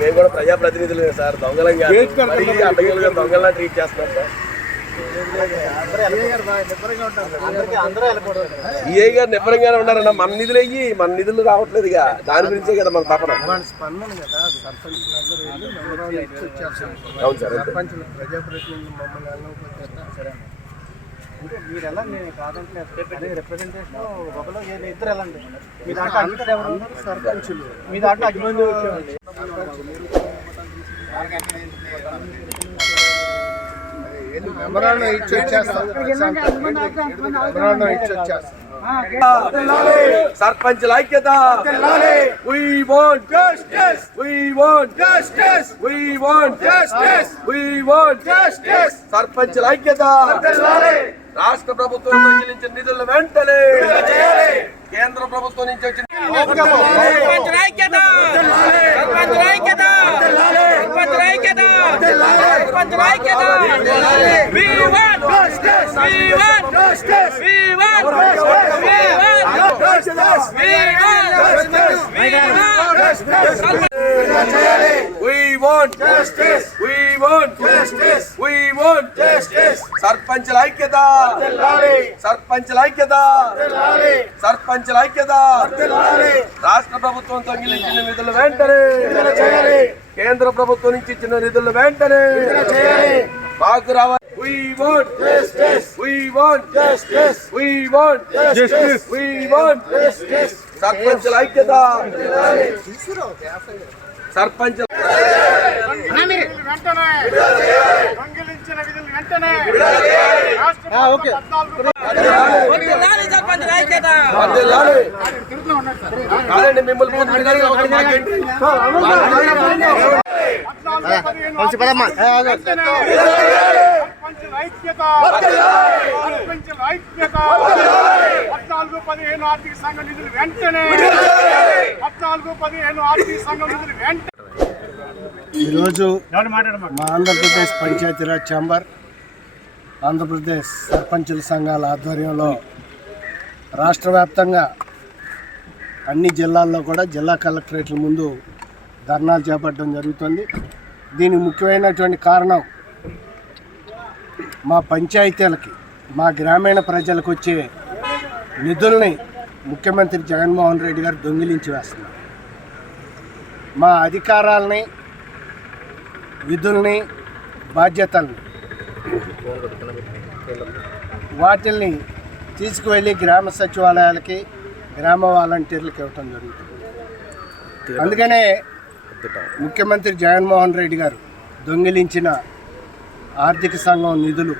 మేము కూడా ప్రజాప్రతినిధులే సార్. దొంగలం కాదు. గేట్ కడతాం మరీ కదా, అడ్డగోలుగా దొంగలా ట్రీట్ చేస్తున్నారు సార్. ఈఏ గారు నిబ్బరంగానే ఉన్నారన్న మన నిధులు అయ్యి మన నిధులు రావట్లేదు ఇక. దాని గురించే కదా మన తపన. అవును సార్ మీరు ఎలా నేను అదే రిప్రజెంటేషన్ ఇద్దరు వెళ్ళండి. మీ దాంట్లో సర్పంచులు. మీ దాంట్లో అడ్మిట్ వచ్చేవాళ్ళు మెమోరాండం ఇచ్చి వచ్చేస్తాం మెమోరాండం ఇచ్చి వచ్చేస్తాం సర్పంచ్ ఐక్యత We want justice. We want justice. We want justice. We want justice. Sarpanch ఐక్యత రాష్ట్ర ప్రభుత్వం పరిశీలించిన నిధులను వెంటనే కేంద్ర ప్రభుత్వం నుంచి వచ్చిన సర్పంచ్ ఐక్యత సర్పంచ్ ఐక్యత సర్పంచ్ ఐక్యత సర్పంచ్ ఐక్యత we want justice we want justice we want justice we want justice we want justice we want justice We want justice. We want justice. Sarpanch ఐక్యత సర్పంచ్ ఐక్యత సర్పంచ్ ఐక్యత రాష్ట్ర ప్రభుత్వం తొంగిలించిన నిధులు వెంటనే కేంద్ర ప్రభుత్వం నుంచి ఇచ్చిన నిధులు వెంటనే మాకు సర్పంచ్ ఐక్యత సర్పంచ్ వెంటనే. కాదండి మిమ్మల్ని పద్నాలుగు పదిహేను ఆర్థిక సంఘ నిధులు వెంటనే పద్నాలుగు పదిహేను ఆర్థిక సంఘ నిధులు వెంటనే ఈరోజు మా ఆంధ్రప్రదేశ్ పంచాయతీరాజ్ ఛాంబర్ ఆంధ్రప్రదేశ్ సర్పంచుల సంఘాల ఆధ్వర్యంలో రాష్ట్ర వ్యాప్తంగా అన్ని జిల్లాల్లో కూడా జిల్లా కలెక్టరేట్ల ముందు ధర్నాలు చేపట్టడం జరుగుతుంది. దీనికి ముఖ్యమైనటువంటి కారణం మా పంచాయతీలకి మా గ్రామీణ ప్రజలకు వచ్చే నిధుల్ని ముఖ్యమంత్రి జగన్మోహన్ రెడ్డి గారు దొంగిలించి వేస్తున్నారు. మా అధికారాలని విధుల్ని బాధ్యతల్ని వాటిల్ని తీసుకువెళ్ళి గ్రామ సచివాలయాలకి గ్రామ వాలంటీర్లకు ఇవ్వటం జరుగుతుంది. అందుకనే ముఖ్యమంత్రి జగన్మోహన్ రెడ్డి గారు దొంగిలించిన ఆర్థిక సంఘం నిధులు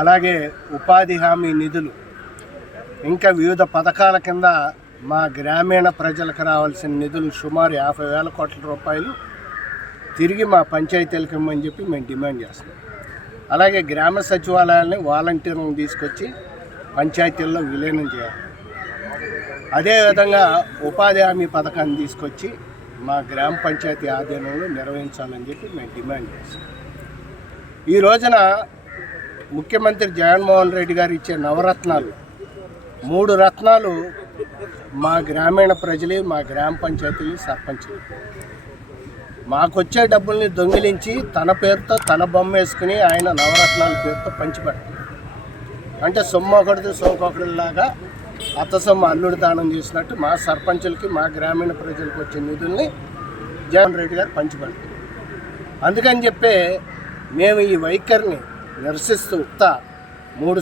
అలాగే ఉపాధి హామీ నిధులు ఇంకా వివిధ పథకాల కింద మా గ్రామీణ ప్రజలకు రావాల్సిన నిధులు సుమారు యాభై వేల కోట్ల రూపాయలు తిరిగి మా పంచాయతీలకు ఇమ్మని చెప్పి మేము డిమాండ్ చేస్తున్నాం. అలాగే గ్రామ సచివాలయాల్ని వాలంటీర్లను తీసుకొచ్చి పంచాయతీల్లో విలీనం చేయాలి. అదేవిధంగా ఉపాధి హామీ పథకాన్ని తీసుకొచ్చి మా గ్రామ పంచాయతీ ఆధీనంలో నిర్వహించాలని చెప్పి మేము డిమాండ్ చేస్తాం. ఈ రోజున ముఖ్యమంత్రి జగన్మోహన్ రెడ్డి గారు ఇచ్చే నవరత్నాలు మూడు రత్నాలు మా గ్రామీణ ప్రజలు మా గ్రామ పంచాయతీలు సర్పంచులు. మాకొచ్చే డబ్బుల్ని దొంగిలించి తన పేరుతో తన బొమ్మ వేసుకుని ఆయన నవరత్నాల పేరుతో పంచిపెడతాడు అంటే సొమ్ము ఒకటిది సోకొకటిలాగా అత్త సొమ్ము అల్లుడు దానం చేసినట్టు మా సర్పంచులకి మా గ్రామీణ ప్రజలకు వచ్చే నిధుల్ని జగన్ రెడ్డి గారు పంచిపెడతారు. అందుకని చెప్పే మేము ఈ వైఖరిని నిరసిస్తూ ఉత్త మూడు